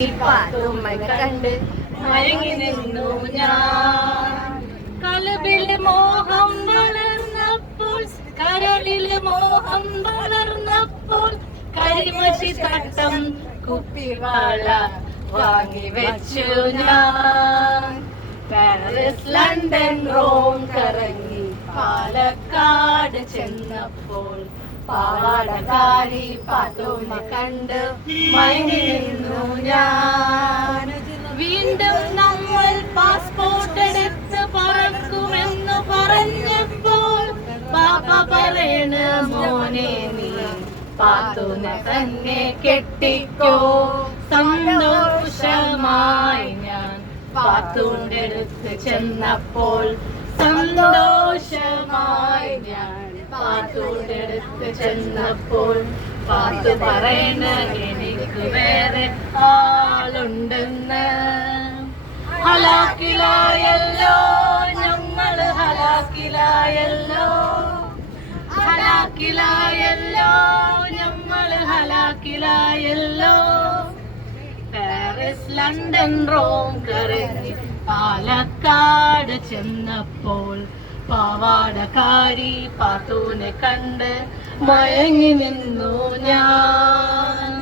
പാത്തുമ്മ കണ്ട് മയങ്ങി നിന്നു ഞാൻ. കലബില് മോഹം വളർന്നപ്പോൾ, കരളില് മോഹം വളർന്നപ്പോൾ, കരിമഷി തട്ടം കുപ്പിവാള വാങ്ങി വെച്ചു ഞാൻ. പാരീസ് ലണ്ടൻ റോം കറങ്ങി പാലക്കാട് ചെന്നപ്പോൾ, പാവാടക്കാരി പാത്തുമ്മ കണ്ട് മയങ്ങി നിന്നു ഞാൻ. വീണ്ടും നമ്മൾ പാസ്പോർട്ട് എടുത്ത് പറക്കുമെന്ന് പറഞ്ഞപ്പോൾ, പാപ്പ പറയണ മോനെ നീ പാത്തുമ്മ തന്നെ കെട്ടിക്കോ. സന്തോഷമായി ഞാൻ പാത്തുന്റെ അടുത്ത് ചെന്നപ്പോൾ, സന്തോഷമായി ഞാൻ പാത്തുന്റെ അടുത്ത് ചെന്നപ്പോൾ, പാത്തു പറയണ എനിക്ക് വേറെ ആളുണ്ടെന്ന്. ഹലാക്കിലായല്ലോ ഞങ്ങള്, ഹലാക്കിലായല്ലോ, ഹലാക്കിലായല്ലോ ഞങ്ങള്, ഹലാക്കിലായല്ലോ. പാരീസ് ലണ്ടൻ റോം കറങ്ങി പാലക്കാട് ചെന്നപ്പോൾ, പാവാടക്കാരി പാത്തൂനെ കണ്ട് മയങ്ങി നിന്നു ഞാൻ.